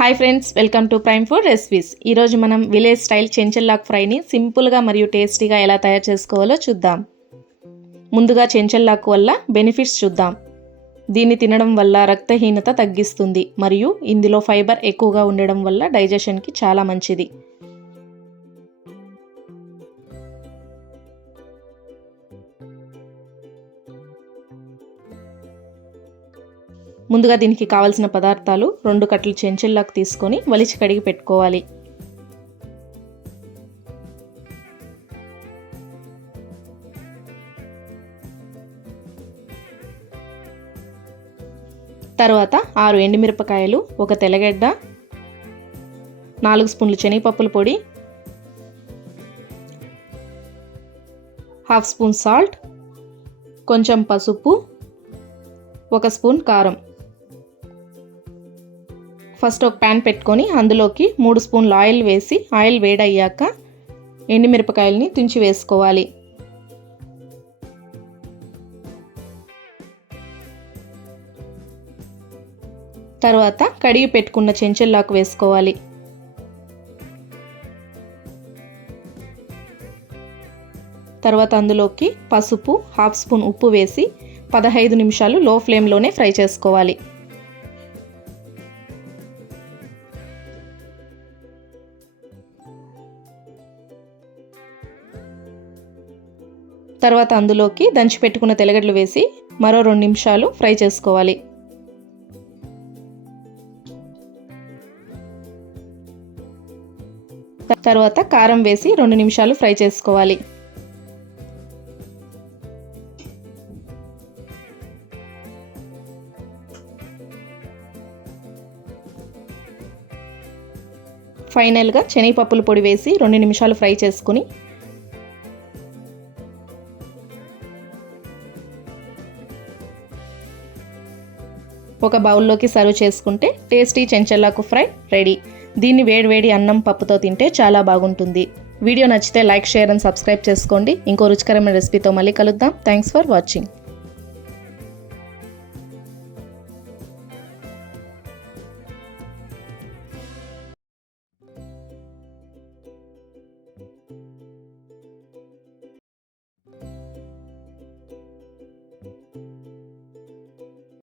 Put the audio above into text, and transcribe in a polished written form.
Hi friends, welcome to prime food recipes. ఈరోజు మనం village style చెంచల్లాక్ ఫ్రైని సింపుల్గా మరియు టేస్టీగా ఎలా తయారు చేసుకోవాలో చూద్దాం. ముందుగా చెంచల్లాక్ వల్ల బెనిఫిట్స్ చూద్దాం. దీన్ని తినడం వల్ల రక్తహీనత తగ్గిస్తుంది మరియు ఇందులో ఫైబర్ ఎక్కువగా ఉండడం వల్ల డైజెషన్కి చాలా మంచిది. ముందుగా దీనికి కావాల్సిన పదార్థాలు 2 కట్టలు చెంచల్లాక్ తీసుకొని వలిచి కడిగి పెట్టుకోవాలి. తర్వాత 6 ఎండుమిరపకాయలు, 1 తెల్లగడ్డ, 4 స్పూన్లు శనగపప్పుల పొడి, 1/2 స్పూన్ సాల్ట్, కొంచెం పసుపు, 1 స్పూన్ కారం. ఫస్ట్ ఒక ప్యాన్ పెట్టుకొని అందులోకి 3 స్పూన్ల ఆయిల్ వేసి ఆయిల్ వేడయ్యాక ఎండుమిరపకాయలని తుంచి వేసుకోవాలి. తర్వాత కడిగి పెట్టుకున్న చెంచల్లాకు వేసుకోవాలి. తర్వాత అందులోకి పసుపు, 1/2 స్పూన్ ఉప్పు వేసి 15 నిమిషాలు లో ఫ్లేమ్లోనే ఫ్రై చేసుకోవాలి. తర్వాత అందులోకి దంచి పెట్టుకున్న తెల్లగడ్డలు వేసి మరో 2 నిమిషాలు ఫ్రై చేసుకోవాలి. తర్వాత కారం వేసి 2 నిమిషాలు ఫ్రై చేసుకోవాలి. ఫైనల్గా శనగపప్పుల పొడి వేసి 2 నిమిషాలు ఫ్రై చేసుకుని ఒక బౌల్లోకి సర్వ్ చేసుకుంటే టేస్టీ చెంచల్లాకు ఫ్రై రెడీ. దీన్ని వేడివేడి అన్నం పప్పుతో తింటే చాలా బాగుంటుంది. వీడియో నచ్చితే లైక్, షేర్ అండ్ సబ్స్క్రైబ్ చేసుకోండి. ఇంకో రుచికరమైన రెసిపీతో మళ్ళీ కలుద్దాం. Thanks for watching.